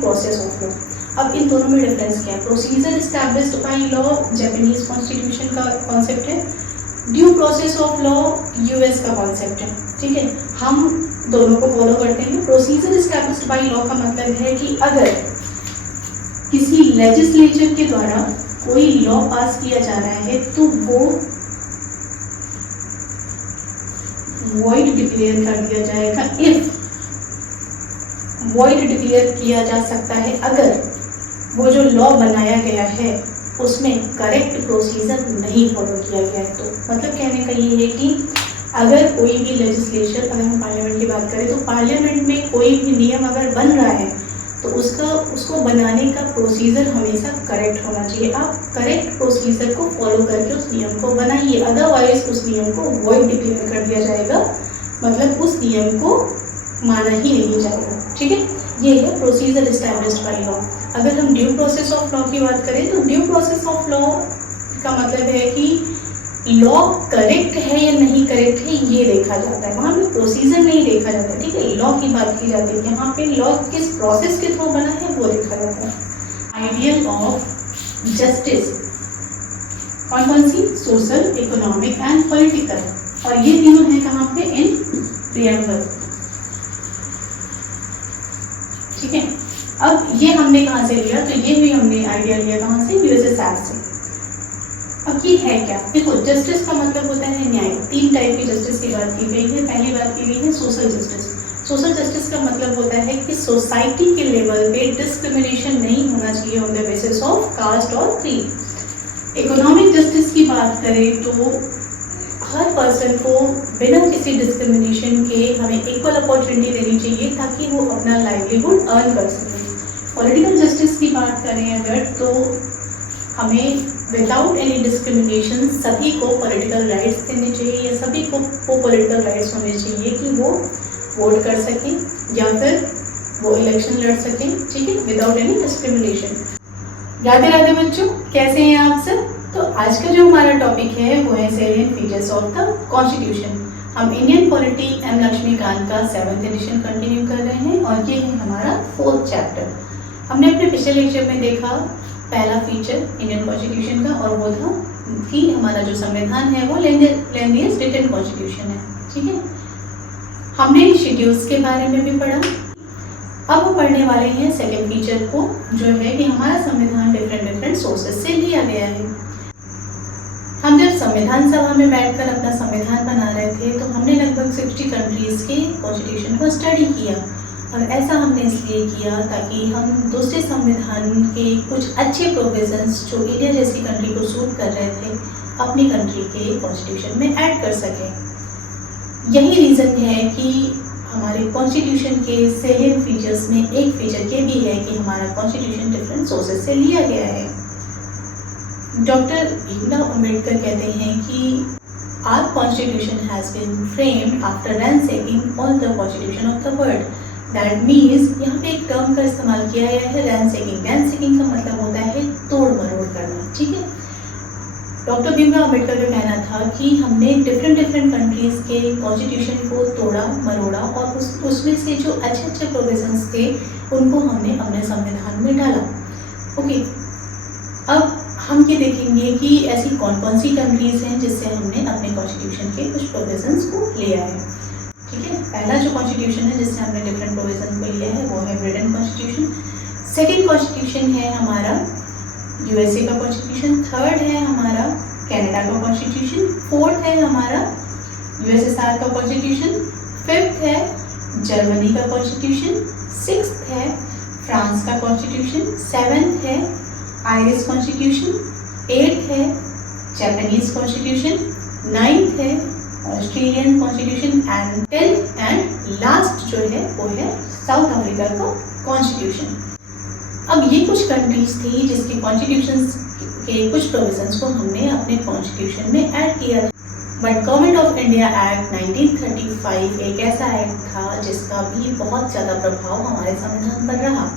Process of law. अब इन दोनों में डिफरेंस क्या है? Procedure established by law Japanese constitution का कॉन्सेप्ट है, due process of law US का कॉन्सेप्ट है। ठीक है, हम दोनों को फॉलो करते हैं। प्रोसीजर एस्टैब्लिश्ड बाय लॉ का मतलब है कि अगर किसी लेजिस्लेचर के द्वारा कोई लॉ पास किया जा रहा है तो वो वॉइड डिक्लेयर कर दिया जाएगा। इफ वॉइड डिक्लेयर किया जा सकता है अगर वो जो लॉ बनाया गया है उसमें करेक्ट प्रोसीजर नहीं फॉलो किया गया है। तो मतलब कहने का ये है कि अगर कोई भी लेजिस्लेचर, अगर हम पार्लियामेंट की बात करें तो पार्लियामेंट में कोई भी नियम अगर बन रहा है तो उसको बनाने का प्रोसीजर हमेशा करेक्ट होना चाहिए। आप करेक्ट प्रोसीजर को फॉलो करके उस नियम को बनाइए, अदरवाइज उस नियम को वॉइड डिक्लेयर कर दिया जाएगा, मतलब उस नियम को माना ही नहीं जाएगा। ठीक है, ये है प्रोसीजर एस्टैब्लिश्ड बाय लॉ। अगर हम ड्यू प्रोसेस ऑफ लॉ की बात करें तो ड्यू प्रोसेस ऑफ लॉ का मतलब है कि लॉ करेक्ट है या नहीं करेक्ट है ये देखा जाता है, वहाँ पे प्रोसीजर नहीं देखा जाता है। ठीक है, लॉ की बात की जाती है, यहाँ पे लॉ किस प्रोसेस के थ्रू बना है वो देखा जाता है। आइडियल ऑफ जस्टिस कौन कौन सी? सोशल, इकोनॉमिक एंड पॉलिटिकल, और ये तीनों है कहाँ पे? इन प्रीएम्बल। ठीक है, अब ये हमने कहाँ से लिया? तो ये भी हमने आइडिया लिया कहाँ से? यूएसएसआर से। अब ये है क्या? देखो, जस्टिस का मतलब होता है न्याय। तीन टाइप की जस्टिस की बात की गई है। पहली बात की गई है सोशल जस्टिस। सोशल जस्टिस का मतलब होता है कि सोसाइटी के लेवल पे डिस्क्रिमिनेशन नहीं होना चाहिए on the basis of caste और क्रीड। इकोनॉमिक जस्टिस की बात करें तो हर पर्सन को बिना किसी डिस्क्रिमिनेशन के हमें इक्वल अपॉर्चुनिटी देनी चाहिए ताकि वो अपना लाइवलीहुड अर्न कर सके। पॉलिटिकल जस्टिस की बात करें अगर तो हमें विदाउट एनी डिस्क्रिमिनेशन सभी को पॉलिटिकल राइट्स देने चाहिए, या सभी को वो पॉलिटिकल राइट्स होने चाहिए कि वो वोट कर सकें या फिर वो इलेक्शन लड़ सकें। ठीक है, without any discrimination. Radhe Radhe बच्चों, कैसे हैं आप सब? तो आज का जो हमारा टॉपिक है वो है salient features of the constitution. हम इंडियन पॉलिटी एम लक्ष्मीकांत का 7th एडिशन कंटिन्यू कर रहे हैं और ये है हमारा 4th चैप्टर। हमने अपने पिछले लेक्चर में देखा पहला फीचर इंडियन कॉन्स्टिट्यूशन का, और वो था कि हमारा जो संविधान है वो लेंथीएस्ट रिटन कॉन्स्टिट्यूशन है। ठीक है, हमने शेड्यूल्स के बारे में भी पढ़ा। अब हम पढ़ने वाले हैं सेकेंड फीचर को, जो है कि हमारा संविधान डिफरेंट सोर्सेज से लिया गया है। हम जब संविधान सभा में बैठकर अपना संविधान बना रहे थे तो हमने लगभग 60 कंट्रीज के कॉन्स्टिट्यूशन को स्टडी किया, और ऐसा हमने इसलिए किया ताकि हम दूसरे संविधान के कुछ अच्छे प्रोविजंस जो इंडिया जैसी कंट्री को सूट कर रहे थे अपनी कंट्री के कॉन्स्टिट्यूशन में ऐड कर सकें। यही रीज़न है कि हमारे कॉन्स्टिट्यूशन के सेलिएंट फीचर्स में एक फीचर ये भी है कि हमारा कॉन्स्टिट्यूशन डिफरेंट सोर्सेज से लिया गया है। डॉक्टर भीमराव अम्बेडकर कहते हैं कि our constitution has been framed after ransacking all the constitution of the world. That means यहाँ पे एक टर्म का इस्तेमाल किया गया है ransacking। ransacking का मतलब होता है तोड़ मरोड़ करना। ठीक है, डॉक्टर भीमराव अम्बेडकर का कहना था कि हमने डिफरेंट कंट्रीज के कॉन्स्टिट्यूशन को तोड़ा मरोड़ा और उसमें से जो अच्छे प्रोविजंस थे उनको हमने अपने संविधान में डाला। ओके, अब हम ये देखेंगे कि ऐसी कौन सी कंट्रीज हैं जिससे हमने अपने कॉन्स्टिट्यूशन के कुछ प्रोविजंस को लिया है। ठीक है, पहला जो कॉन्स्टिट्यूशन है जिससे हमने डिफरेंट प्रोविजन को लिया है वो है ब्रिटेन कॉन्स्टिट्यूशन। सेकेंड कॉन्स्टिट्यूशन है हमारा यूएसए का कॉन्स्टिट्यूशन। थर्ड है हमारा कनाडा का कॉन्स्टिट्यूशन। फोर्थ है हमारा यूएसएसआर का कॉन्स्टिट्यूशन। फिफ्थ है जर्मनी का कॉन्स्टिट्यूशन। सिक्स्थ है फ्रांस का कॉन्स्टिट्यूशन। सेवेंथ है आयरिश कॉन्स्टिट्यूशन। 8th है जापानीज कॉन्स्टिट्यूशन। 9th है Australian constitution and 10th and last जो है वो है साउथ अफ्रीका का कॉन्स्टिट्यूशन। अब ये कुछ कंट्रीज थी जिसके कॉन्स्टिट्यूशन के कुछ प्रोविजंस को हमने अपने कॉन्स्टिट्यूशन में ऐड किया था। But government of India act 1935 एक ऐसा एक्ट था जिसका भी बहुत ज़्यादा प्रभाव हमारे संविधान पर रहा।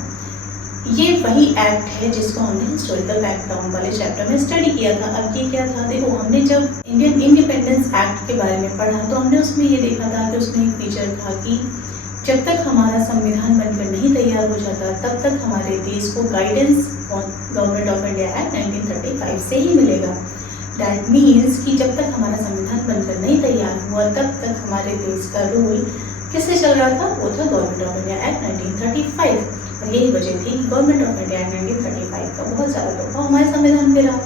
ये वही एक्ट है जिसको हमने हिस्टोरिकल बैकग्राउंड वाले चैप्टर में स्टडी किया था। अब ये क्या था? देखो, हमने जब इंडियन इंडिपेंडेंस एक्ट के बारे में पढ़ा तो हमने उसमें ये देखा था कि उसमें एक फीचर था कि जब तक हमारा संविधान बनकर नहीं तैयार हो जाता तब तक हमारे देश को guidance government of India act 1935 से ही मिलेगा। दैट मीन्स कि जब तक हमारा संविधान बनकर नहीं तैयार हुआ तब तक हमारे देश का रूल किससे चल रहा था? वो था गवर्नमेंट ऑफ इंडिया एक्ट 1935। और यही वजह थी कि गवर्नमेंट ऑफ इंडिया एक्ट 1935 का बहुत ज़्यादा प्रभाव हमारे संविधान पे रहा।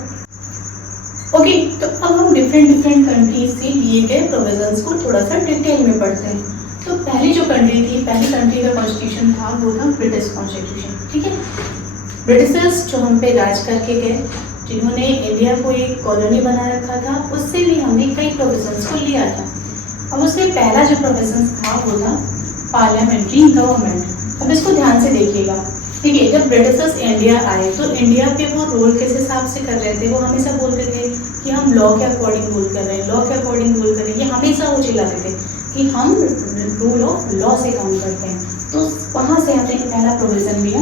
ओके, तो अब हम डिफरेंट कंट्रीज से लिए गए प्रोविजंस को थोड़ा सा डिटेल में पढ़ते हैं। तो पहली जो कंट्री थी, पहली कंट्री का कॉन्स्टिट्यूशन था वो था ब्रिटिश कॉन्स्टिट्यूशन। ठीक है, ब्रिटिशर्स जो हम पे राज करके गए, जिन्होंने इंडिया को एक कॉलोनी बना रखा था, उससे भी हमने कई प्रोविजंस को लिया था। अब उसमें पहला जो प्रोविजन था वो था पार्लियामेंट्री गवर्नमेंट। अब इसको ध्यान से देखिएगा। देखिए, जब ब्रिटिशर्स इंडिया आए तो इंडिया पे वो रोल किस हिसाब से कर रहे थे? वो हमेशा बोलते थे कि हम लॉ के अकॉर्डिंग रूल कर रहे हैं, लॉ के अकॉर्डिंग रूल कर रहे हैं। ये हमेशा वो चिल्लाते थे कि हम रूल ऑफ लॉ से काम करते हैं। तो वहाँ से हमने पहला प्रोविजन लिया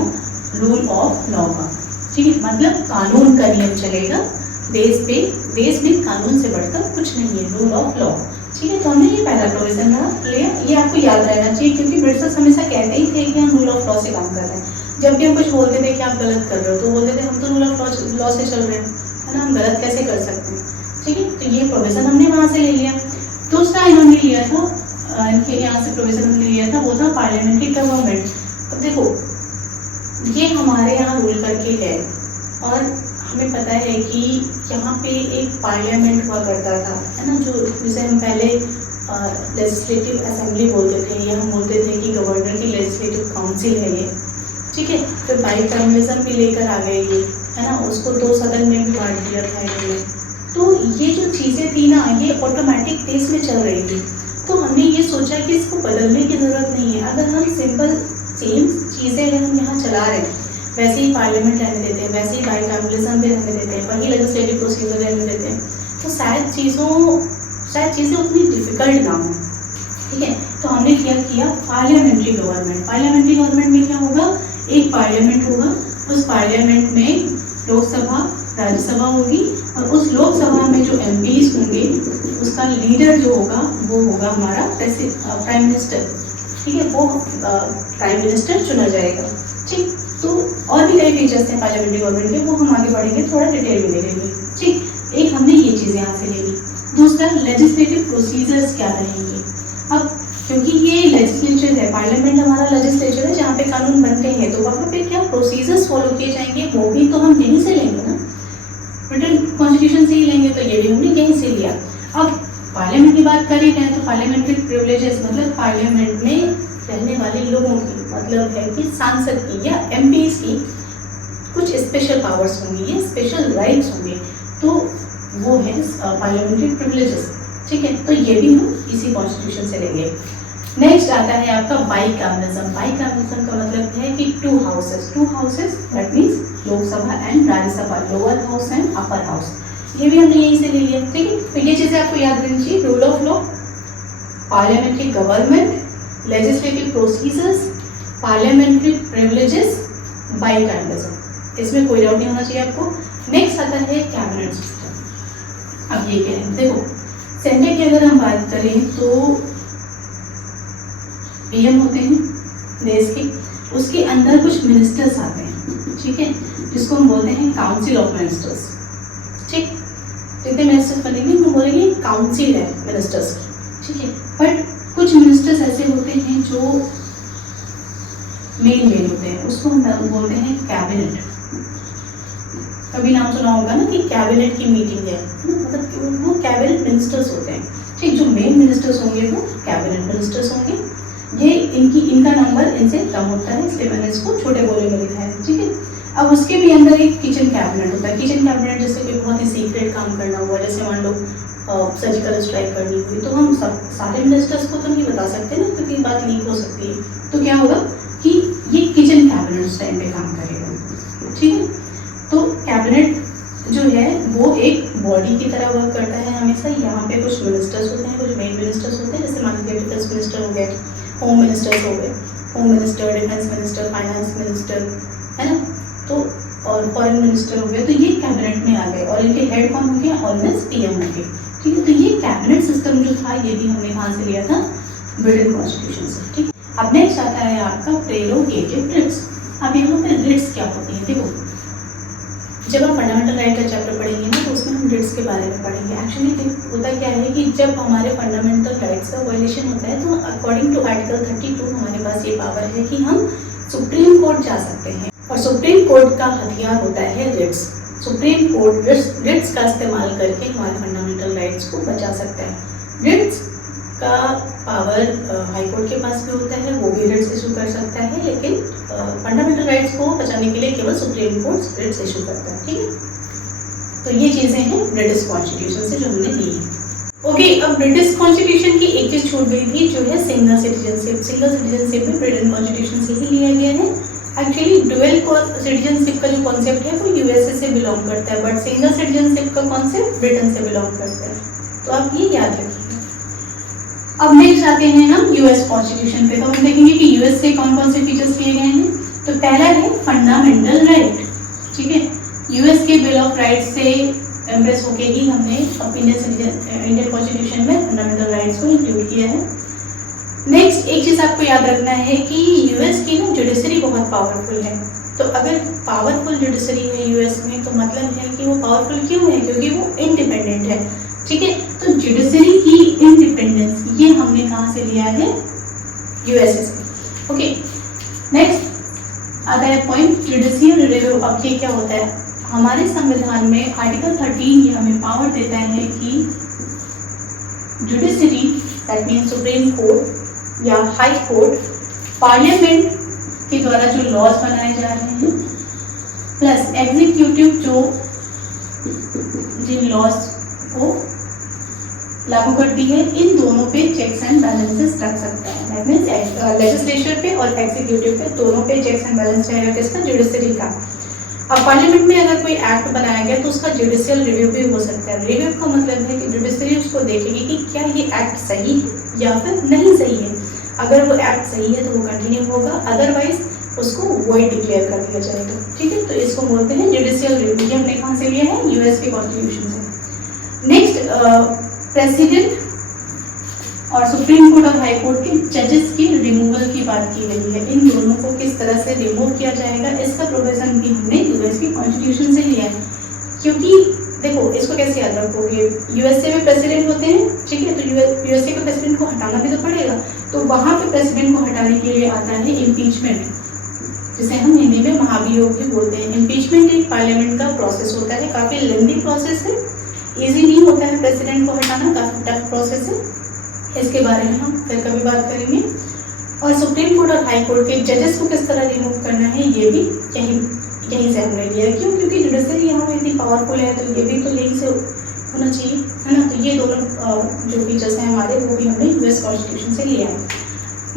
रूल ऑफ लॉ का। ठीक है, मतलब कानून का नियम चलेगा देश में कानून से बढ़कर कुछ नहीं है, रूल ऑफ लॉ। ठीक है, तो हमने ये पहला प्रोविजन लिया। ये आपको याद रहना चाहिए क्योंकि ब्रिटिशर्स हमेशा कहते ही थे कि हम रूल ऑफ लॉ से काम कर रहे हैं। जब भी हम कुछ बोलते थे कि आप गलत कर रहे हो तो बोलते थे हम तो रूल ऑफ लॉ से चल रहे हैं, है ना, हम गलत कैसे कर सकते हैं। ठीक है, तो ये प्रोविजन हमने वहाँ से ले लिया। दूसरा इन्होंने लिया था, इनके यहाँ से प्रोविजन हमने लिया था, वो था पार्लियामेंट्री गवर्नमेंट। अब देखो, ये हमारे यहाँ रूल करके गए और हमें पता है कि यहाँ पे एक पार्लियामेंट हुआ करता था, है ना, जो जिसे हम पहले लेजिस्लेटिव असेंबली बोलते थे, या हम बोलते थे कि गवर्नर की लेजिस्लेटिव काउंसिल है ये। ठीक है, तो बाइकैमरलिज्म भी लेकर आ गए ये, है ना, उसको 2 सदन में भी बांट दिया था इन्होंने। तो ये जो चीज़ें थी ना, ये ऑटोमेटिक पेस में चल रही थी। तो हमने ये सोचा कि इसको बदलने की ज़रूरत नहीं है। अगर हम सिंपल सेम चीज़ें अगर हम यहाँ चला रहे हैं, वैसे ही पार्लियामेंट रहने देते हैं, वैसे ही बाइकैमरलिज्म भी रहने देते हैं, वही लेजिस्लेटिव प्रोसीजर रहने देते हैं, तो शायद चीज़ें उतनी डिफिकल्ट ना हो। ठीक है, तो हमने क्या किया पार्लियामेंट्री गवर्नमेंट। पार्लियामेंट्री गवर्नमेंट में क्या होगा? एक पार्लियामेंट होगा, उस पार्लियामेंट में लोकसभा राज्यसभा होगी और उस लोकसभा में जो एमपीज होंगे उसका लीडर जो होगा वो होगा हमारा प्राइम मिनिस्टर। ठीक है, वो प्राइम मिनिस्टर चुना जाएगा। ठीक, तो और भी कई फीचर्स हैं पार्लियामेंट्री गवर्नमेंट के, वो हम आगे बढ़ेंगे, थोड़ा डिटेल में देखेंगे। ठीक, एक हमने ये चीज़ें यहाँ से ले ली। दूसरा, लेजिस्लेटिव प्रोसीजर्स क्या रहेंगे? अब क्योंकि ये लेजिस्लेचर है, पार्लियामेंट हमारा लेजिस्लेचर है जहाँ पे कानून बनते हैं, तो वहाँ पे क्या प्रोसीजर्स फॉलो किए जाएंगे वो भी तो हम यहीं से लेंगे ना, ब्रिटेन कॉन्स्टिट्यूशन से ही लेंगे। तो ये भी हमने यहीं से लिया। अब पार्लियामेंट की बात कर ही रहे हैं तो पार्लियामेंट्री प्रिविलेजेस मतलब पार्लियामेंट में रहने वाले लोगों की, मतलब है कि सांसद की या एमपीज की कुछ स्पेशल पावर्स होंगी या स्पेशल राइट्स होंगे, तो वो है पार्लियामेंट्री प्रिविलेजेस। ठीक है, तो ये भी हम इसी कॉन्स्टिट्यूशन से लेंगे। नेक्स्ट आता है आपका बाइकैमरलिज्म। बाइकैमरलिज्म का मतलब है कि 2 houses that means Lok Sabha and Rajya Sabha, lower house and upper house, ये भी हमने यहीं से ले लिया। ठीक है, तो ये चीज़ें आपको याद रखनी चाहिए, rule of law, parliamentary government, legislative procedures, parliamentary privileges, bicameralism, इसमें कोई डाउट नहीं होना चाहिए आपको। नेक्स्ट आता है कैबिनेट सिस्टम। अब ये क्या है? देखो, सेंटर की अगर हम बात करें तो पीएम होते हैं देश के, उसके अंदर कुछ मिनिस्टर्स आते हैं। ठीक है, जिसको हम बोलते हैं काउंसिल ऑफ मिनिस्टर्स। ठीक, जितने मिनिस्टर्स बनेंगे हम बोलेंगे काउंसिल है मिनिस्टर्स की। ठीक है, बट कुछ मिनिस्टर्स ऐसे होते हैं जो मेन होते हैं, उसको हम बोलते हैं कैबिनेट। कभी नाम सुना होगा ना कि कैबिनेट की मीटिंग है, मतलब वो कैबिनेट मिनिस्टर्स होते हैं। ठीक, जो मेन मिनिस्टर्स होंगे वो कैबिनेट मिनिस्टर्स होंगे। ये इनका नंबर इनसे कम होता है, इसलिए मैंने इसको छोटे बोले में लिखा है। ठीक है, अब उसके भी अंदर एक किचन कैबिनेट होता है। किचन कैबिनेट जैसे कोई बहुत ही सीक्रेट काम करना हुआ, जैसे मान लो सर्जिकल स्ट्राइक करनी हुई, तो हम सब सारे मिनिस्टर्स को तो नहीं बता सकते ना, क्योंकि बात लीक हो सकती है। तो क्या होगा कि ये किचन कैबिनेट उस टाइम पे काम करेगा। ठीक है, तो कैबिनेट जो है वो एक बॉडी की तरह वर्क करता है हमेशा। यहाँ पे कुछ मिनिस्टर्स होते हैं, कुछ मेन मिनिस्टर्स होते हैं, जैसे मान लीजिए डिफेंस मिनिस्टर हो गए, होम मिनिस्टर्स हो गए, home minister, defence minister, finance minister, है ना, तो और फॉरेन मिनिस्टर हो गए, तो ये कैबिनेट में आ गए और इनके हेड कौन हो गए? ऑलवेज पीएम हो गए। ठीक है, तो ये कैबिनेट सिस्टम जो था ये भी हमने कहाँ से लिया था? ब्रिटेन कॉन्स्टिट्यूशन से। ठीक, अब नेक्स्ट आता है आपका प्रेरोगेटिव रिट्स। अब यहाँ पे रिट्स क्या होती है, देखो जब आप फंडामेंटल राइट का चैप्टर पढ़ेंगे ना तो उसमें हम रिट्स के बारे में पढ़ेंगे। एक्चुअली होता क्या है कि जब हमारे फंडामेंटल राइट्स का वायलेशन होता है तो अकॉर्डिंग टू आर्टिकल 32 हमारे पास ये पावर है कि हम सुप्रीम कोर्ट जा सकते हैं, और सुप्रीम कोर्ट का हथियार होता है रिट्स। सुप्रीम कोर्ट रिट्स का इस्तेमाल करके हमारे फंडामेंटल राइट्स को बचा सकता है। रिट्स का पावर हाई कोर्ट के पास भी होता है, वो भी रिट्स इशू कर सकता है, लेकिन फंडामेंटल राइट्स को बचाने के लिए केवल सुप्रीम कोर्ट रिट्स इशू करता है। ठीक है, तो ये चीज़ें हैं ब्रिटिश कॉन्स्टिट्यूशन से जो हमने ली है। ओके, अब ब्रिटिश कॉन्स्टिट्यूशन की एक चीज़ छूट गई थी जो है सिंगल सिटीजनशिप। सिंगल सिटीजनशिप भी ब्रिटेन कॉन्स्टिट्यूशन से ही लिया गया है। एक्चुअली डुअल सिटीजनशिप का जो कॉन्सेप्ट है वो यूएसए से बिलोंग करता है, बट सिंगल सिटीजनशिप का कॉन्सेप्ट ब्रिटेन से बिलोंग करता है, तो आप ये याद रखिए। अब नेक्स्ट आते हैं हम यूएस कॉन्स्टिट्यूशन पे, तो हम देखेंगे कि यूएस से कौन कौन से फीचर्स लिए गए हैं। तो पहला है फंडामेंटल राइट। ठीक है, यूएस के बिल ऑफ राइट्स से एम्प्रेस होके ही हमने इंडियन कॉन्स्टिट्यूशन में फंडामेंटल राइट्स को इंक्लूड किया है। नेक्स्ट एक चीज़ आपको याद रखना है कि यूएस की ना जुडिशरी बहुत पावरफुल है। तो अगर पावरफुल जुडिशरी है यूएस में तो मतलब है कि वो पावरफुल क्यों है, क्योंकि वो इंडिपेंडेंट है। ठीक है, तो जुडिशरी की इंडिपेंडेंस ये हमने कहाँ से लिया है, यूएसए से। ओके, नेक्स्ट आता है पॉइंट जुडिशियल रिव्यू। अब ये क्या होता है, हमारे संविधान में आर्टिकल 13 ये हमें पावर देता है कि judiciary that means supreme court या हाई कोर्ट पार्लियामेंट के द्वारा जो लॉज बनाए जा रहे हैं प्लस एग्जीक्यूटिव जो जिन लॉज को लागू करती है, इन दोनों पे चेक्स एंड बैलेंसेस रख सकता है। दैट मींस लेजिस्लेचर पे और एग्जीक्यूटिव पे दोनों पे चेक्स एंड बैलेंस रहेगा किसका, जुडिशरी का। अब पार्लियामेंट में अगर कोई एक्ट बनाया गया तो उसका जुडिशियल रिव्यू भी हो सकता है। रिव्यू का मतलब है कि जुडिशरी उसको देखेगी कि क्या ये एक्ट सही है या फिर नहीं सही है। अगर वो एक्ट सही है तो वो कंटिन्यू होगा, अदरवाइज उसको वॉइड डिक्लेयर कर दिया जाएगा। ठीक है, तो इसको बोलते हैं जुडिशियल रिव्यू। ये हमने कहाँ से लिया है, यूएस के कॉन्स्टिट्यूशन से। नेक्स्ट प्रेसिडेंट और सुप्रीम कोर्ट और हाई कोर्ट के जजेस की रिमूवल की बात की गई है। इन दोनों को किस तरह से रिमूव किया जाएगा इसका प्रोविजन भी हमने यूएस की कॉन्स्टिट्यूशन से लिया है। क्योंकि देखो इसको कैसे याद रखोगे, यूएसए में प्रेसिडेंट होते हैं, ठीक है, तो यूएसए के प्रेसिडेंट को हटाना भी तो पड़ेगा। तो वहाँ पे प्रेसिडेंट को हटाने के लिए आता है इम्पीचमेंट, जिसे हम हिंदी में महाभियोग भी बोलते हैं। इम्पीचमेंट एक पार्लियामेंट का प्रोसेस होता है, काफ़ी लेंथी प्रोसेस है, इजी नहीं होता है प्रेसिडेंट को हटाना, काफ़ी टफ प्रोसेस है। इसके बारे में हम फिर कभी बात करेंगे। और सुप्रीम कोर्ट और हाई कोर्ट के जजेस को किस तरह रिमूव करना है ये भी यहीं से हमने लिया। क्यों, क्योंकि जुडिशरी यहाँ पे इतनी पावरफुल है तो ये भी तो यहीं से होना चाहिए, है ना। तो ये दोनों जो फीचर्स हैं हमारे वो भी हमने यूएस कॉन्स्टिट्यूशन से लिया है।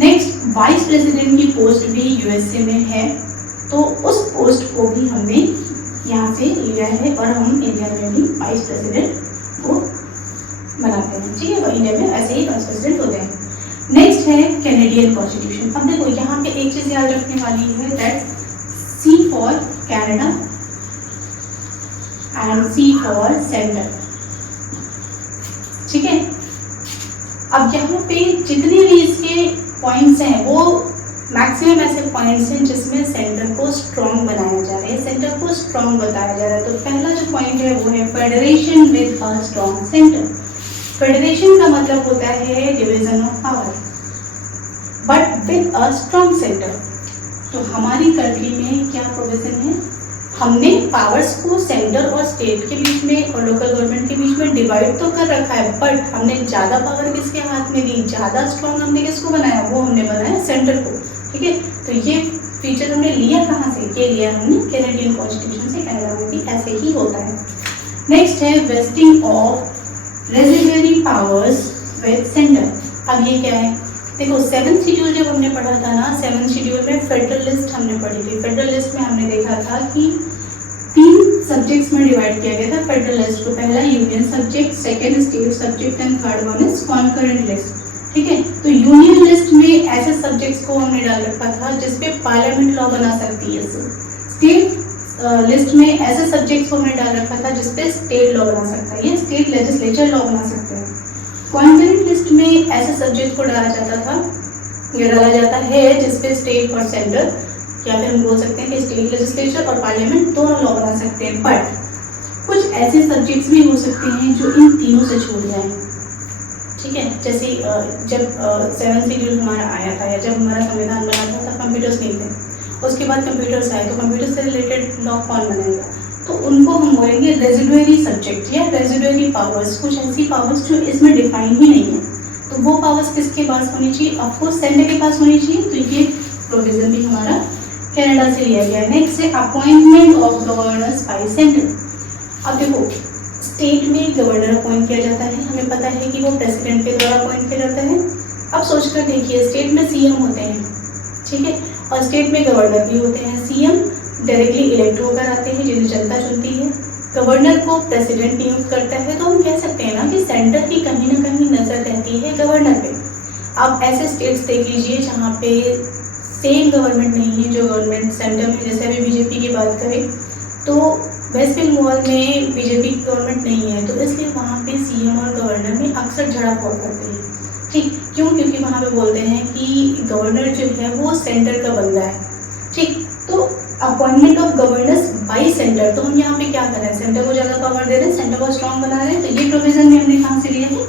नेक्स्ट वाइस प्रेसिडेंट की पोस्ट भी यूएसए में है, तो उस पोस्ट को भी हमने यहाँ से लिया है और हम इंडिया में भी वाइस प्रेसिडेंट को बनाते हैं। ठीक है, और इंडिया में ऐसे ही वाइस प्रेसिडेंट होते हैं। नेक्स्ट है कैनेडियन कॉन्स्टिट्यूशन। अब देखो यहाँ पे एक चीज़ याद रखने वाली है, that C for Canada and C for centre. ठीक है, अब यहाँ पे जितने भी इसके पॉइंट्स हैं वो मैक्सिमम ऐसे पॉइंट्स हैं जिसमें सेंटर को स्ट्रॉन्ग बनाया जा रहा है, सेंटर को स्ट्रॉन्ग बताया जा रहा है। तो पहला जो पॉइंट है वो है federation with a strong centre. Federation का मतलब होता है division of power, but with a strong centre. तो हमारी कंट्री में क्या प्रोविजन है, हमने पावर्स को सेंटर और स्टेट के बीच में और लोकल गवर्नमेंट के बीच में डिवाइड तो कर रखा है, बट हमने ज़्यादा पावर किसके हाथ में दी, ज़्यादा स्ट्रॉन्ग हमने किसको बनाया, वो हमने बनाया सेंटर को। ठीक है, तो ये फीचर हमने लिया कहाँ से, ये लिया हमने कैनेडियन कॉन्स्टिट्यूशन से। कनाडा में भी ऐसे ही होता है। नेक्स्ट है wasting of residuary powers with centre. अब ये क्या है, देखो 7th शेड्यूल जब हमने पढ़ा था ना, 7th शेड्यूल में फेडरलिस्ट हमने पढ़ी थी। फेडरलिस्ट में हमने देखा था कि 3 सब्जेक्ट्स में डिवाइड किया गया था फेडरलिस्ट को। पहला union subject, second state subject and third one is concurrent list. ठीक है, तो यूनियन लिस्ट में ऐसे सब्जेक्ट्स को हमने डाल रखा था जिसपे पार्लियामेंट लॉ बना सकती है। स्टेट लिस्ट में ऐसे सब्जेक्ट्स को हमने डाल रखा था जिसपे स्टेट लॉ बना सकता है, ये स्टेट लेजिस्लेचर लॉ बना सकते हैं। कॉन्करेंट लिस्ट में ऐसे सब्जेक्ट को डाला जाता था ये डाला जाता है जिसपे स्टेट और सेंटर, या फिर हम बोल सकते हैं कि स्टेट लेजिस्लेचर और पार्लियामेंट दोनों लॉ बना सकते हैं। बट कुछ ऐसे सब्जेक्ट्स भी हो सकते हैं जो इन तीनों से छूट जाएं, ठीक है। जैसे जब 7th शेड्यूल हमारा आया था, या जब हमारा संविधान बना था तब कंप्यूटर्स नहीं थे, उसके बाद कंप्यूटर्स आए, तो कंप्यूटर से रिलेटेड लॉ कौन बनाएगा, तो उनको हम बोलेंगे रेजिडुअरी सब्जेक्ट या रेजिडुअरी पावर्स। कुछ ऐसी पावर्स जो इसमें डिफाइन ही नहीं है, तो वो पावर्स किसके पास होनी चाहिए, ऑफकोर्स सेंटर के पास होनी चाहिए। तो ये प्रोविजन भी हमारा कनाडा से लिया गया है। नेक्स्ट है appointment of governors bye centre. अब देखो, स्टेट में गवर्नर अपॉइंट किया जाता है, हमें पता है कि वो प्रेसिडेंट के द्वारा अपॉइंट किया जाता है। अब सोचकर देखिए, स्टेट में सीएम होते हैं, ठीक है, और स्टेट में गवर्नर भी होते हैं। सीएम डायरेक्टली इलेक्ट होकर आते हैं, जिन्हें जनता चुनती है। गवर्नर को प्रेसिडेंट नियुक्त करता है। तो हम कह सकते हैं ना कि सेंटर की कहीं ना कहीं नजर रहती है गवर्नर पे। आप ऐसे स्टेट्स देख लीजिए जहाँ पे सेम गवर्नमेंट नहीं है जो गवर्नमेंट सेंटर में, जैसे अभी बीजेपी की बात करें तो वेस्ट बंगाल में बीजेपी की गवर्नमेंट नहीं है, तो इसलिए वहाँ पे सीएम और गवर्नर में अक्सर झड़प हुआ करती है, ठीक। क्यों? क्योंकि वहाँ पे बोलते हैं कि गवर्नर जो है वो सेंटर का बंदा है, ठीक। तो appointment of governors bye centre, तो हम यहाँ पे क्या कर रहे हैं, सेंटर को ज़्यादा पावर दे रहे हैं, सेंटर को स्ट्रॉन्ग बना रहे हैं। तो ये प्रोविजन भी हमने कहाँ से लिया है,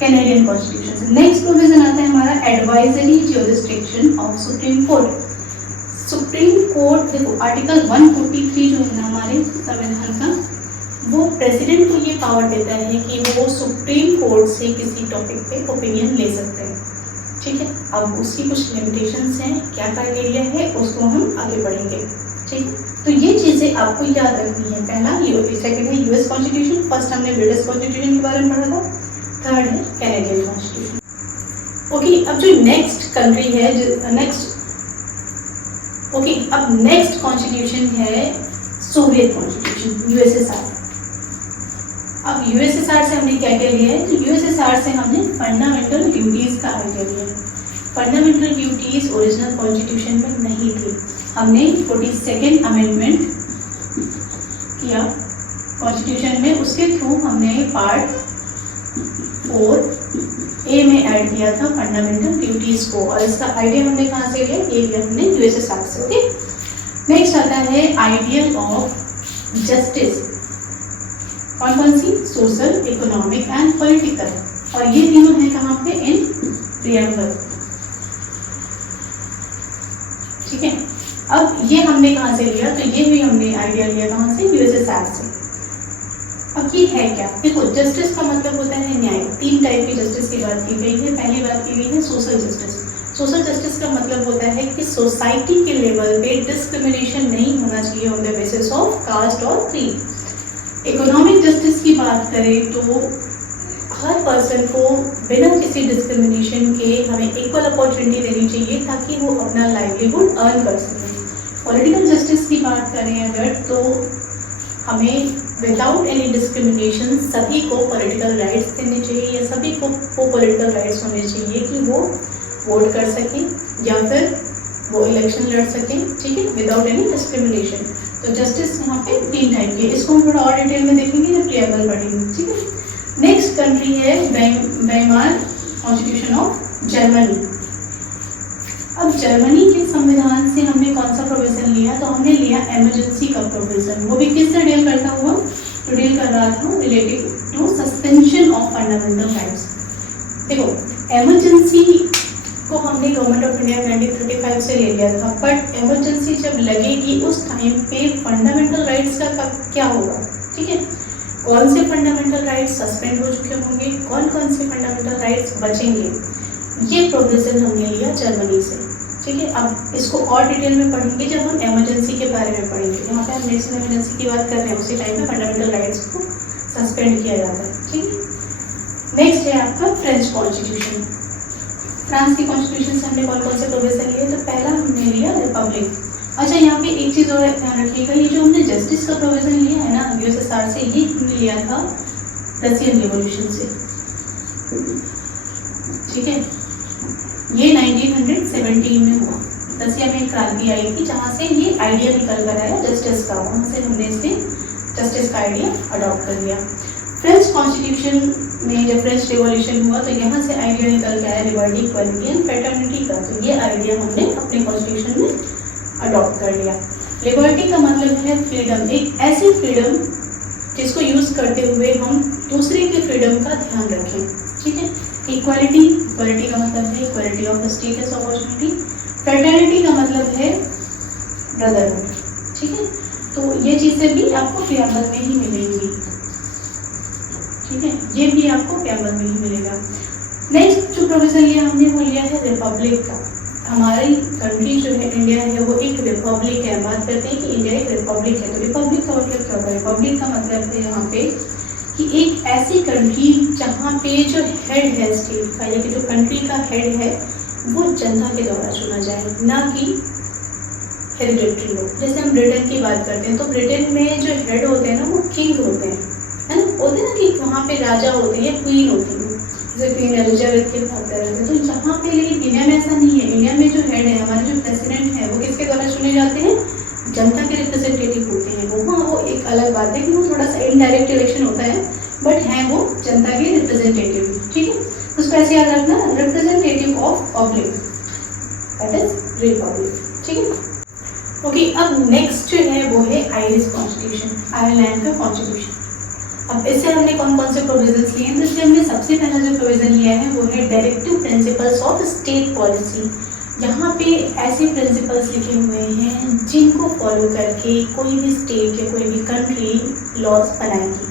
कैनेडियन कॉन्स्टिट्यूशन से। नेक्स्ट प्रोविजन आता है हमारा advisory jurisdiction of supreme court. Supreme court, देखो आर्टिकल 143 जो है ना हमारे संविधान का, वो प्रेसिडेंट को ये पावर देता है कि वो सुप्रीम कोर्ट से किसी टॉपिक पे ओपिनियन ले सकते हैं, ठीक है। अब उसकी कुछ लिमिटेशंस हैं, क्या क्राइटेरिया है उसको हम आगे बढ़ेंगे, ठीक। तो ये चीज़ें आपको याद रखनी है। पहला सेकंड है यूएस कॉन्स्टिट्यूशन, फर्स्ट हमने ब्रिटिश कॉन्स्टिट्यूशन के बारे में पढ़ा था, थर्ड है कैनेडियन कॉन्स्टिट्यूशन। ओके, अब जो नेक्स्ट कंट्री है, अब नेक्स्ट कॉन्स्टिट्यूशन है सोवियत कॉन्स्टिट्यूशन, यूएसएसआर। अब यूएसएसआर से हमने क्या क्या लिया है, तो यूएसएसआर से हमने फंडामेंटल ड्यूटीज का आइडिया लिया है। फंडामेंटल ड्यूटीज ओरिजिनल कॉन्स्टिट्यूशन में नहीं थी, हमने 42nd अमेंडमेंट किया कॉन्स्टिट्यूशन में, उसके थ्रू हमने पार्ट 4A में ऐड किया था फंडामेंटल ड्यूटीज को, और इसका आइडिया हमने कहाँ से लिया, ये लिया हमने यूएसएसआर से। ओके, नेक्स्ट आता है आइडियल ऑफ जस्टिस। कौन कौन सी, सोशल, इकोनॉमिक एंड पॉलिटिकल, और ये तीनों है कहाँ पे, इन प्रियम्बल, ठीक है। अब ये हमने कहाँ से लिया, तो ये भी हमने आइडिया लिया कहाँ से, यूएसएसआर से। अब ये है क्या, देखो जस्टिस का मतलब होता है न्याय। 3 टाइप की जस्टिस की बात की गई है। पहली बात की गई है सोशल जस्टिस। सोशल जस्टिस का मतलब होता है कि सोसाइटी के लेवल पे डिस्क्रिमिनेशन नहीं होना चाहिए on the basis of caste और क्रीड। इकोनॉमिक जस्टिस की बात करें तो हर पर्सन को बिना किसी डिस्क्रिमिनेशन के हमें इक्वल अपॉर्चुनिटी देनी चाहिए ताकि वो अपना लाइवलीहुड अर्न कर सकें। पॉलिटिकल जस्टिस की बात करें अगर, तो हमें विदाउट एनी डिस्क्रिमिनेशन सभी को पॉलिटिकल राइट्स देने चाहिए, या सभी को पॉलिटिकल राइट्स होने चाहिए कि वो वोट कर सकें या फिर वो इलेक्शन लड़ सकें, ठीक है, विदाउट एनी डिस्क्रिमिनेशन। तो जस्टिस यहाँ पे 3 टाइप की, इसको हम थोड़ा और डिटेल में देखेंगे जब प्रियम्बल पढ़ेंगे, ठीक है। नेक्स्ट कंट्री है वेइमार कॉन्स्टिट्यूशन ऑफ जर्मनी। अब जर्मनी के संविधान से हमने कौन सा प्रोविजन लिया, तो हमने लिया इमरजेंसी का प्रोविजन। वो भी किससे डील करता हुआ, तो डील कर रहा था related to suspension of fundamental rights. देखो इमरजेंसी को हमने गवर्नमेंट ऑफ इंडिया 1935 से ले लिया था, बट इमरजेंसी जब लगेगी उस टाइम पे फंडामेंटल राइट्स का क्या होगा, ठीक है। कौन से फंडामेंटल राइट्स सस्पेंड हो चुके होंगे, कौन कौन से फंडामेंटल राइट्स बचेंगे, ये प्रोविजन हमने लिया जर्मनी से, ठीक है। अब इसको और डिटेल में पढ़ेंगे जब हम इमरजेंसी के बारे में पढ़ेंगे। यहाँ पे हम नेशनल इमरजेंसी की बात कर रहे हैं, उसी टाइम पे फंडामेंटल राइट्स को सस्पेंड किया जाता है, ठीक है। नेक्स्ट है आपका फ्रेंच कॉन्स्टिट्यूशन। फ्रांस की कॉन्स्टिट्यूशन से हमने कौन कौन से प्रोविजन लिए, तो पहला हमने लिया रिपब्लिक। अच्छा, यहाँ पे एक चीज़ और ध्यान रखिएगा, ये जो हमने जस्टिस का प्रोविजन लिया है ना यूएसएसआर से, ये हमने लिया था रशियन रिवॉल्यूशन से, ठीक है। ये 1917 में हुआ, रसिया में क्रांति आई थी जहाँ से ये आइडिया निकल कर आया जस्टिस का, वहाँ से हमने इसे जस्टिस का आइडिया अडॉप्ट कर लिया। फ्रेंच कॉन्स्टिट्यूशन में जब फ्रेंच रिवॉल्यूशन हुआ तो यहाँ से आइडिया निकल के आया लिबर्टी, इक्वालिटी एंड फ्रेटर्निटी का। तो ये आइडिया हमने अपने कॉन्स्टिट्यूशन में अडॉप्ट कर लिया। लिबर्टी का मतलब है फ्रीडम, एक ऐसी फ्रीडम जिसको यूज करते हुए हम दूसरे की फ्रीडम का ध्यान रखें, ठीक है। इक्वालिटी, इक्वालिटी का मतलब है equality of status opportunity. Fraternity का मतलब है ब्रदरहुड, ठीक है। तो ये चीजें भी आपको प्रियम्बल में ही मिलेंगी, ठीक है, ये भी आपको प्रियम्बल में ही मिलेगा। नेक्स्ट जो प्रोविजन लिया हमने वो लिया है रिपब्लिक का। हमारी कंट्री जो है इंडिया है वो एक रिपब्लिक है। बात करते हैं कि इंडिया एक रिपब्लिक है, तो रिपब्लिक का मतलब क्या होगा? रिपब्लिक का मतलब है यहाँ पे कि एक ऐसी कंट्री जहाँ पे जो हेड है स्टेट का, या कि जो कंट्री का हेड है वो जनता के द्वारा चुना जाए, ना कि हेरिडेटरी लोग। जैसे हम ब्रिटेन की बात करते हैं तो ब्रिटेन में जो हेड होते हैं ना वो किंग होते हैं, है ना, होते हैं ना कि वहाँ पे राजा होते हैं, क्वीन होती है, जैसे क्वीन एलिजाबेथ की बात कर रहे थे। तो यहाँ पे लेकिन इंडिया में ऐसा नहीं है। इंडिया में जो हेड है, हमारे जो प्रेसिडेंट है वो किसके द्वारा चुने जाते हैं? जनता के रिप्रेजेंटेटिव होते हैं वो एक अलग बात है कि वो थोड़ा सा इनडायरेक्ट इलेक्शन होता है, बट है वो जनता के रिप्रेजेंटेटिव, ठीक है। उसको ऐसे याद रखना, representative of public, that is Republic, ठीक है। ओके, अब नेक्स्ट जो है वो है आयरिश कॉन्स्टिट्यूशन, आयरलैंड का कॉन्स्टिट्यूशन। अब इससे हमने कौन कौन से प्रोविजंस लिए हैं? तो इससे हमने सबसे पहला जो प्रोविजन लिया है वो है directive principles of state policy. यहाँ पे ऐसे प्रिंसिपल्स लिखे हुए हैं जिनको फॉलो करके कोई भी स्टेट या कोई भी कंट्री लॉज बनाएगी,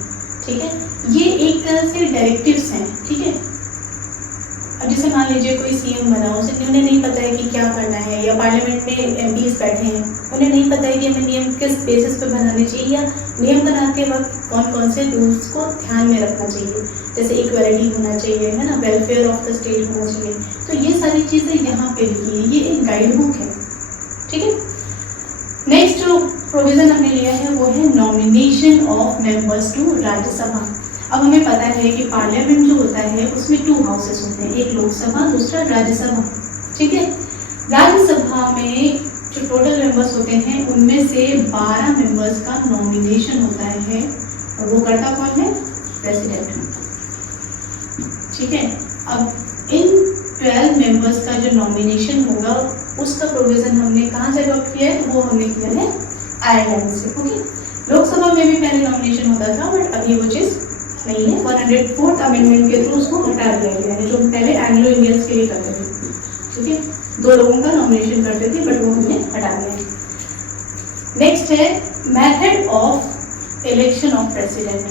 ठीक है। ये एक तरह से डायरेक्टिव्स हैं, ठीक है। अब जैसे मान लीजिए कोई सीएम बना, उसे उन्हें नहीं पता है कि क्या करना है, या पार्लियामेंट में एमपीज बैठे हैं, उन्हें नहीं पता है कि हमें नियम किस बेसिस पे बनाने चाहिए, या नियम बनाते वक्त कौन कौन से रूल्स को ध्यान में रखना चाहिए। जैसे इक्वालिटी होना चाहिए, है ना, वेलफेयर ऑफ द स्टेट होना चाहिए। तो ये सारी चीज़ें यहाँ पे लिखी है, ये एक गाइड बुक है, ठीक है। नेक्स्ट जो प्रोविजन हमने लिया है वो है nomination of members to Rajya Sabha. अब हमें पता है कि पार्लियामेंट जो होता है उसमें 2 हाउसेस होते हैं, एक लोकसभा, दूसरा राज्यसभा, ठीक है। राज्यसभा में जो टोटल मेंबर्स होते हैं उनमें से 12 मेंबर्स का नॉमिनेशन होता है, और वो करता कौन है? प्रेसिडेंट, ठीक है। अब इन 12 मेंबर्स का जो नॉमिनेशन होगा उसका प्रोविजन हमने कहाँ से अडॉप्ट किया है? तो वो हमने किया है आयरलैंड से, ओके। लोकसभा में भी पहले नॉमिनेशन होता था, बट अभी वो चीज़ नहीं है। 104th अमेंडमेंट के थ्रू उसको हटा दिया गया है, जो पहले एंग्लो इंडियंस के लिए करते थे, ठीक है। 2 लोगों का नॉमिनेशन करते थे, बट वो हमने हटा दिया है। नेक्स्ट है method of election of president.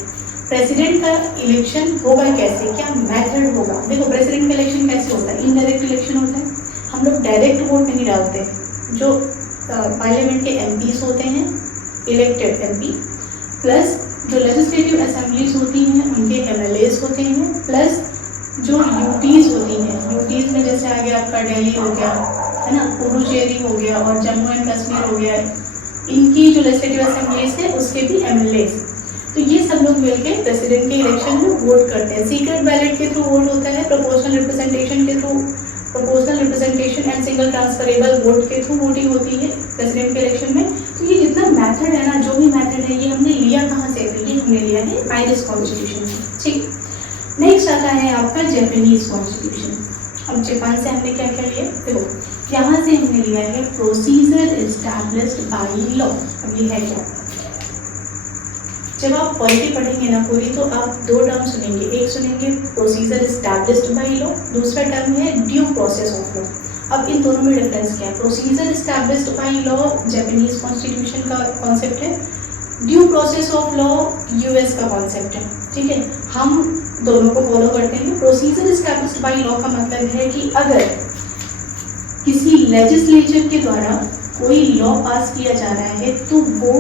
President का इलेक्शन होगा कैसे, क्या मेथड होगा? देखो, प्रेसिडेंट का इलेक्शन कैसे होता है? इनडायरेक्ट इलेक्शन होता है। हम लोग डायरेक्ट वोट नहीं डालते। जो पार्लियामेंट के एमपीज होते हैं, इलेक्टेड एमपी, प्लस जो लेजिस्लेटिव असेंबलीज होती हैं उनके एमएलएज होते हैं, प्लस जो यूटीज होती हैं, यूटीज में जैसे आ गया आपका दिल्ली हो गया, है ना, पुडुचेरी हो गया, और जम्मू एंड कश्मीर हो गया, इनकी जो लेजिस्लेटिव असेंबलीज है उसके भी एमएलएज। तो ये सब लोग मिलकर प्रेसिडेंट के इलेक्शन में वोट करते हैं। सीक्रेट बैलेट के थ्रू वोट होता है, प्रोपोर्शनल रिप्रेजेंटेशन के through, proportional representation and single transferable vote के थ्रू वोटिंग होती है प्रेसिडेंट के इलेक्शन में। तो ये जितना मेथड है ना, जो भी मेथड है, ये हमने लिया कहाँ से? ये हमने लिया है आयरिश कॉन्स्टिट्यूशन से, ठीक। नेक्स्ट आता है आपका जापानीज कॉन्स्टिट्यूशन। अब जापान से हमने क्या क्या लिया? देखो, यहाँ से हमने लिया है प्रोसीजर एस्टैब्लिश्ड बाय लॉ। अब ये है क्या? जब आप पॉलिटी पढ़ेंगे ना पूरी, तो आप 2 टर्म सुनेंगे। एक सुनेंगे प्रोसीजर एस्टैब्लिश्ड बाय लॉ, दूसरा टर्म है ड्यू प्रोसेस ऑफ लॉ। अब इन दोनों में डिफरेंस क्या है? Procedure established by law Japanese constitution का कॉन्सेप्ट है, due process of law US का कॉन्सेप्ट है, ठीक है। हम दोनों को फॉलो करते हैं। प्रोसीजर एस्टैब्लिश्ड बाय लॉ का मतलब है कि अगर किसी लेजिस्लेचर के द्वारा कोई लॉ पास किया जा रहा है तो वो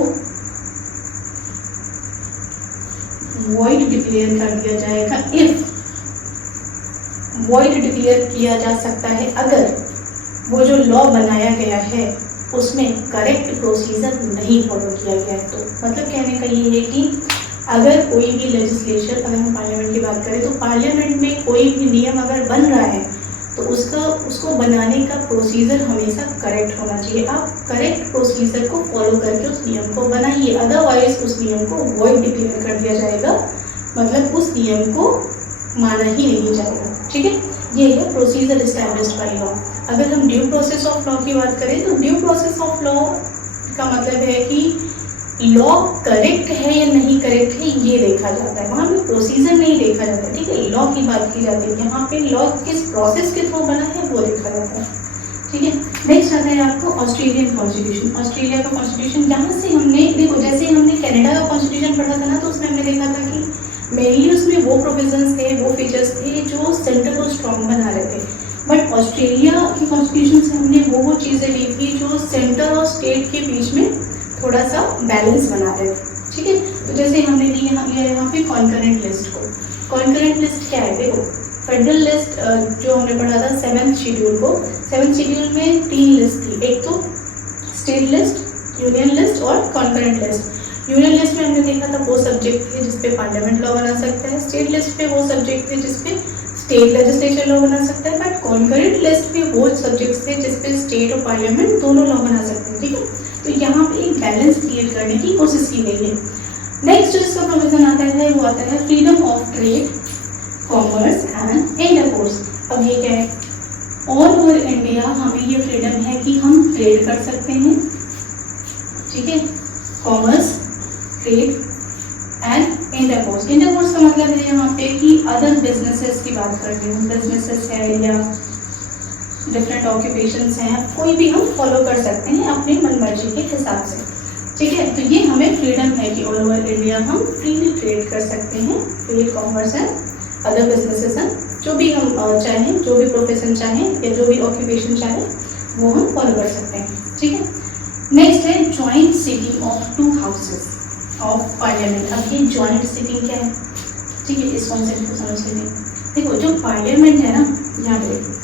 वॉइड डिक्लेयर कर दिया जाएगा। इफ वॉइड डिक्लेयर किया जा सकता है अगर वो जो लॉ बनाया गया है उसमें करेक्ट प्रोसीजर नहीं फॉलो किया गया है। तो मतलब कहने का ये है कि अगर कोई भी लेजिस्लेशन, अगर हम पार्लियामेंट की बात करें तो पार्लियामेंट में कोई भी नियम अगर बन रहा है तो उसको बनाने का प्रोसीजर हमेशा करेक्ट होना चाहिए। आप करेक्ट प्रोसीजर को फॉलो करके उस नियम को बनाइए, अदरवाइज उस नियम को वॉइड डिक्लेयर कर दिया जाएगा मतलब उस नियम को माना ही नहीं जाएगा। ठीक है, ये है प्रोसीजर एस्टैब्लिश्ड बाय लॉ। अगर हम ड्यू प्रोसेस ऑफ लॉ की बात करें तो ड्यू प्रोसेस ऑफ लॉ का मतलब है कि लॉ करेक्ट है या नहीं करेक्ट है ये देखा जाता है, वहाँ पे प्रोसीजर नहीं देखा जाता है। ठीक है, लॉ की बात की जाती है, यहाँ पे लॉ किस प्रोसेस के थ्रू बना है वो देखा जाता है। ठीक है, नेक्स्ट आता है आपको ऑस्ट्रेलियन कॉन्स्टिट्यूशन। ऑस्ट्रेलिया का कॉन्स्टिट्यूशन, यहाँ से हमने देखो जैसे हमने कनाडा का कॉन्स्टिट्यूशन पढ़ा था ना, तो उसमें हमने देखा था कि मेनली उसमें वो प्रोविजंस थे, वो फीचर्स थे जो सेंटर को स्ट्रॉन्ग बना रहे थे। बट ऑस्ट्रेलिया की कॉन्स्टिट्यूशन से हमने वो चीज़ें ली थी जो सेंटर और स्टेट के बीच में थोड़ा सा बैलेंस बना रहे थे। ठीक है, तो जैसे हमने ली यहाँ पे कॉन्करेंट लिस्ट को। कॉन्करेंट लिस्ट क्या है, देखो फेडरल लिस्ट जो हमने पढ़ा था 7th शेड्यूल को, 7th शेड्यूल में 3 लिस्ट थी, एक तो स्टेट लिस्ट, यूनियन लिस्ट और कॉन्करेंट लिस्ट। यूनियन लिस्ट में हमने देखा था वो सब्जेक्ट थे जिसपे पार्लियामेंट लॉ बना सकता है, स्टेट लिस्ट पे वो सब्जेक्ट थे जिसपे स्टेट लेजिस्लेचर लॉ बना सकता है, बट कॉन्करेंट लिस्ट पे वो सब्जेक्ट्स थे जिसपे स्टेट और पार्लियामेंट दोनों लॉ बना सकते हैं। ठीक है, तो यहाँ पे एक बैलेंस क्रिएट करने की कोशिश की गई है। नेक्स्ट जो इसका प्रोविजन आता है वो आता है freedom of trade, commerce and intercourse. अब ये क्या है, ऑल ओवर इंडिया हमें ये फ्रीडम है कि हम ट्रेड कर सकते हैं। ठीक है, commerce, trade and intercourse. Intercourse का मतलब है यहाँ पे कि अदर बिजनेसेस की बात करते हैं, बिजनेसेस है या डिफरेंट ऑक्यूपेशंस हैं, कोई भी हम फॉलो कर सकते हैं अपनी मनमर्जी के हिसाब से। ठीक है, तो ये हमें फ्रीडम है कि ऑल ओवर इंडिया हम फ्रीली ट्रेड कर सकते हैं, trade, commerce and other businesses हैं, जो भी हम चाहें, जो भी प्रोफेशन चाहें या जो भी ऑक्यूपेशन चाहें वो हम फॉलो कर सकते हैं। ठीक है, नेक्स्ट है joint sitting of 2 houses of parliament. अब ये जॉइंट सिटिंग क्या है, ठीक है, इस कॉन्सेप्ट को समझ लीजिए। देखो जो पार्लियामेंट है ना, यहाँ पे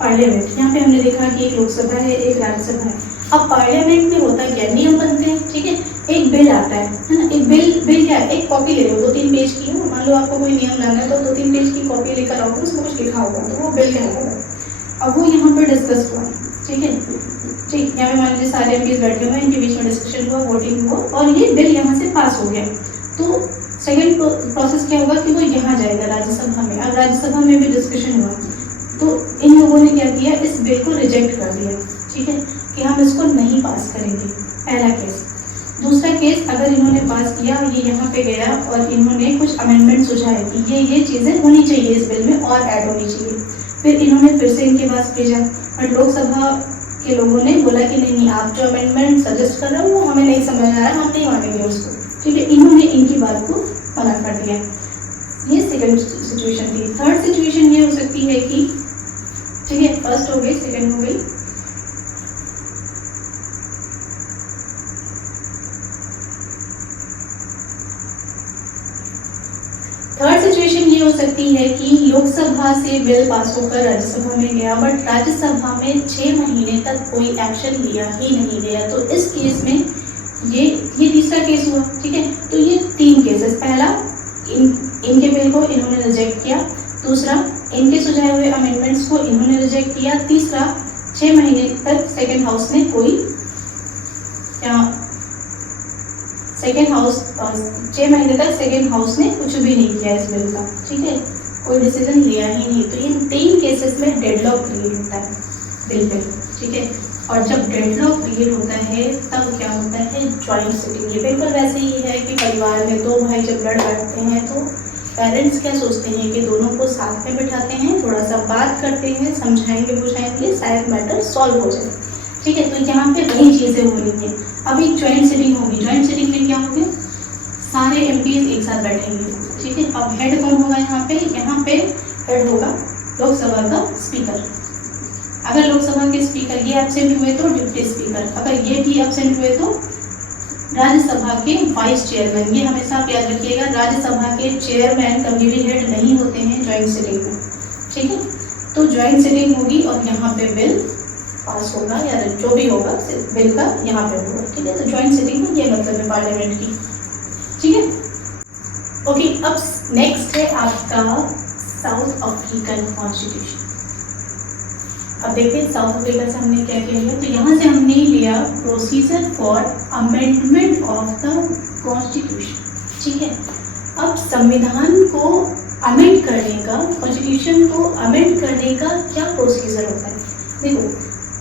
पार्लियामेंट, यहाँ पे हमने देखा कि एक लोकसभा है, एक राज्यसभा है। अब पार्लियामेंट में होता क्या, नियम बनते हैं। ठीक है, एक बिल आता है ना, एक बिल क्या है, एक कॉपी ले लो 2-3 पेज की हो, मान लो आपको कोई नियम लाना है तो 2-3 पेज की कॉपी लेकर आओगे, उसमें कुछ लिखा होगा तो वो बिल कहलाएगा। अब वो यहाँ पर डिस्कस हुआ, ठीक है, ठीक, यहाँ पे मान लीजिए सारे एमपीज बैठे हुए हैं, इनके बीच में डिस्कशन हुआ, वोटिंग हुआ और ये बिल यहाँ से पास हो गया। तो सेकेंड प्रोसेस क्या होगा कि वो यहाँ जाएगा राज्यसभा में। अब राज्यसभा में भी डिस्कशन हुआ तो इन लोगों ने क्या किया, इस बिल को रिजेक्ट कर दिया। ठीक है, कि हम इसको नहीं पास करेंगे, पहला केस। दूसरा केस, अगर इन्होंने पास किया, ये यहाँ पे गया और इन्होंने कुछ अमेंडमेंट सुझाए कि ये चीज़ें होनी चाहिए इस बिल में और ऐड होनी चाहिए, फिर इन्होंने फिर से इनके पास भेजा और लोकसभा के लोगों ने बोला कि नहीं, आप जो अमेंडमेंट सजेस्ट कर रहे हो वो हमें नहीं समझ आ रहा है, हम नहीं मानेंगे उसको। ठीक है, इन्होंने इनकी बात को मना कर दिया। ये सेकंड सिचुएशन थी। थर्ड सिचुएशन ये हो सकती है कि, ठीक है, फर्स्ट हो गई, सेकंड हो गई, थर्ड सिचुएशन ये हो सकती है कि लोकसभा से बिल पास होकर राज्यसभा में गया, बट राज्यसभा में 6 महीने तक कोई एक्शन लिया ही नहीं गया। तो इस केस में ये तीसरा केस हुआ। ठीक है, तो ये 3 केसेस, पहला इनके बिल को इन्होंने रिजेक्ट किया, दूसरा इनके सुझाए हुए अमेंडमेंट्स को इन्होंने रिजेक्ट किया, तीसरा 6 महीने तक सेकेंड हाउस ने कोई 6 महीने तक सेकेंड हाउस ने कुछ भी नहीं किया इस बिल का। ठीक है, कोई डिसीजन लिया ही नहीं। तो इन 3 केसेस में डेडलॉक क्रिएट होता है बिल पे। ठीक है, और जब डेडलॉक क्रिएट होता है तब क्या होता है, जॉइंट सिटिंग। ये बिल्कुल वैसे ही है कि परिवार में 2 भाई जब लड़ बैठते हैं तो पेरेंट्स क्या सोचते हैं कि दोनों को साथ में बिठाते हैं, थोड़ा सा बात करते हैं, समझाएंगे बुझाएंगे, शायद मैटर सॉल्व हो जाए। ठीक है, तो यहाँ पे वही चीज़ें हो रही हैं। अब एक ज्वाइंट सिटिंग होगी, ज्वाइंट सिटिंग में क्या होगी, सारे एमपीज एक साथ बैठेंगे। ठीक है, अब हेड कौन होगा यहाँ पे हेड होगा लोकसभा का स्पीकर। अगर लोकसभा के स्पीकर ये एब्सेंट हुए तो डिप्टी स्पीकर, अगर ये भी एब्सेंट हुए तो राज्यसभा के वाइस चेयरमैन। ये हमेशा आप याद रखिएगा, राज्यसभा के चेयरमैन कभी भी हेड नहीं होते हैं ज्वाइंट सिटिंग में। ठीक है, तो ज्वाइंट सिटिंग होगी और यहाँ पे बिल पास होगा या जो भी होगा बिल का यहाँ पे होगा। ठीक है, तो ज्वाइंट सिटिंग का ये मतलब है पार्लियामेंट की। ठीक है, ओके, अब नेक्स्ट है आपका साउथ अफ्रीकन कॉन्स्टिट्यूशन। अब देखते हैं साउथ अफ्रीका से हमने क्या किया है। तो यहाँ से हमने लिया procedure for amendment of the constitution. ठीक है। अब संविधान को अमेंड करने का, कॉन्स्टिट्यूशन को अमेंड करने का क्या प्रोसीजर होता है? देखो,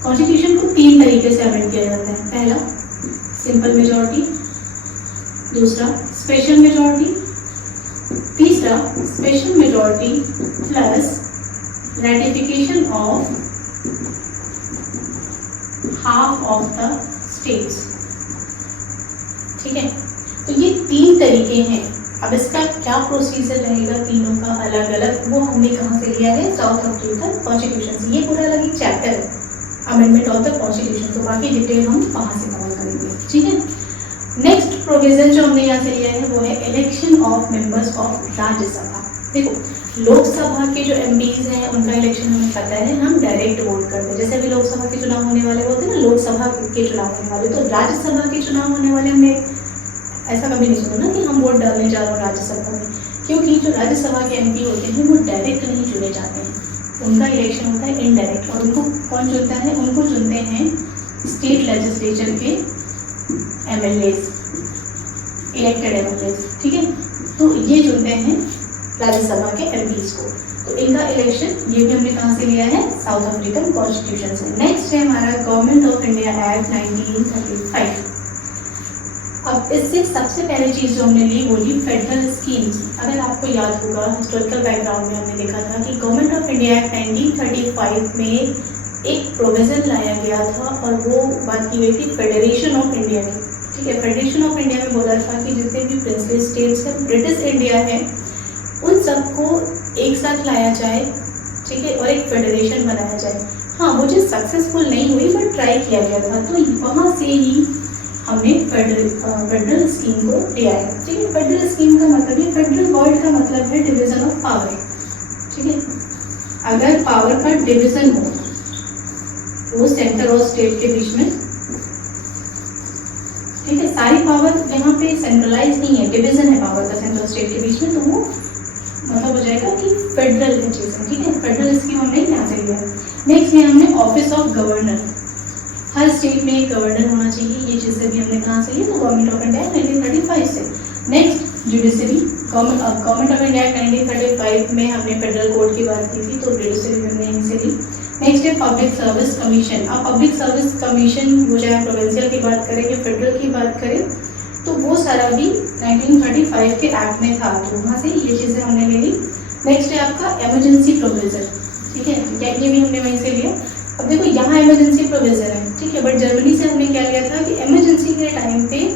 कॉन्स्टिट्यूशन को 3 तरीके से अमेंड किया जाता है। पहला सिंपल मेजॉरिटी, दूसरा स्पेशल मेजॉरिटी, तीसरा special majority plus ratification of half of the states. ठीक है, तो ये 3 तरीके हैं। अब इसका क्या प्रोसीजर रहेगा तीनों का अलग अलग, वो हमने कहाँ से लिया है? साउथ अफ्रीकन कॉन्स्टिट्यूशन से। ये पूरा अलग एक चैप्टर है, अमेंडमेंट ऑफ द कॉन्स्टिट्यूशन, तो बाकी डिटेल हम वहाँ से कवर करेंगे। ठीक है, नेक्स्ट प्रोविजन जो हमने यहाँ से लिया है वो है election of members of Rajya Sabha. देखो, लोकसभा के जो एमपीज हैं उनका इलेक्शन हमें पता है, हम डायरेक्ट वोट करते हैं। जैसे अभी लोकसभा के चुनाव होने वाले होते हैं ना, लोकसभा के चुनाव होने वाले, तो राज्यसभा के चुनाव होने वाले हमने ऐसा कभी नहीं सुना ना कि हम वोट डालने जा रहे हैं राज्यसभा में, क्योंकि जो राज्यसभा के एमपी होते हैं वो डायरेक्ट नहीं चुने जाते हैं, उनका इलेक्शन होता है इनडायरेक्ट। और उनको कौन चुनता है? उनको चुनते हैं स्टेट लेजिस्लेचर के एमएलएज, इलेक्टेड एमएलएज। ठीक है, तो ये चुनते हैं राज्यसभा के एमपीज को। तो इनका इलेक्शन ये भी हमने कहाँ से लिया है? साउथ अफ्रीकन कॉन्स्टिट्यूशन से। नेक्स्ट है हमारा गवर्नमेंट ऑफ इंडिया एक्ट 1935। अब इससे सबसे पहली चीज़ जो हमने ली वो ली फेडरल स्कीम्स। अगर आपको याद होगा, हिस्टोरिकल बैकग्राउंड में हमने देखा था कि गवर्नमेंट ऑफ इंडिया एक्ट 1935 में एक प्रोविज़न लाया गया था और वो बात की गई थी फेडरेशन ऑफ इंडिया की। ठीक है, फेडरेशन ऑफ इंडिया में बोला था कि जितने भी प्रिंसली स्टेट्स हैं, ब्रिटिश इंडिया है, उन सबको एक साथ लाया जाए। ठीक है, और एक फेडरेशन बनाया जाए। हाँ, वो चीज़ सक्सेसफुल नहीं हुई बट ट्राई किया गया था, तो वहाँ से ही हमने फेडरल स्कीम को लिया है। ठीक है, फेडरल स्कीम का मतलब है, फेडरल वर्ड का मतलब है डिवीजन ऑफ पावर। ठीक है, अगर पावर का डिवीजन हो वो सेंटर और स्टेट के बीच में, ठीक है, सारी पावर यहाँ पे सेंट्रलाइज नहीं है, डिवीजन है पावर का सेंटर और स्टेट के बीच में, तो वो मतलब हो जाएगा कि फेडरल है चीज़ें। ठीक है, फेडरल स्कीम हमने यहाँ से लिया है। नेक्स्ट है हमने office of governor. Her state में एक गवर्नर होना चाहिए, ये चीज़ें भी हमने कहाँ से ली? तो गवर्नमेंट ऑफ इंडिया 1935 से। Next judiciary, government of India 1935 में हमने फेडरल कोर्ट की बात की थी, तो जुडिशरी हमने यहीं से ली। नेक्स्ट है पब्लिक सर्विस कमीशन। अब पब्लिक सर्विस कमीशन वो चाहे प्रोविंशियल की बात करें या फेडरल की बात करें, तो वो सारा भी 1935 के एक्ट में था, तो वहाँ से ये चीज़ें हमने ले ली। नेक्स्ट है आपका इमरजेंसी प्रोविजन। ठीक है, ये भी हमने वहीं से लिया। अब देखो, यहाँ इमरजेंसी प्रोविजन है, ठीक है, बट जर्मनी से हमने क्या लिया था कि इमरजेंसी के टाइम पे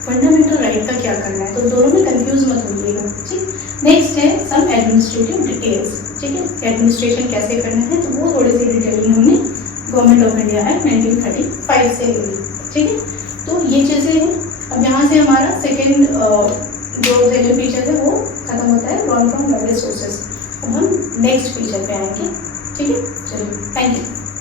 फंडामेंटल राइट का क्या करना है, तो दोनों में कंफ्यूज मत होइएगा। ठीक, नेक्स्ट है सम एडमिनिस्ट्रेटिव डिटेल्स। ठीक है, एडमिनिस्ट्रेशन कैसे करना है, तो वो थोड़ी सी डिटेलिंग हमने गवर्नमेंट ऑफ इंडिया एक्ट 1935 से ली। ठीक है, तो ये चीज़ें हैं। अब यहाँ से हमारा सेकेंड जो सेकेंड फीचर है वो खत्म होता है, ड्रॉन फ्रॉम वेरियस सोर्सेज। अब हम नेक्स्ट फीचर पे आएंगे। ठीक है, चलिए, थैंक यू।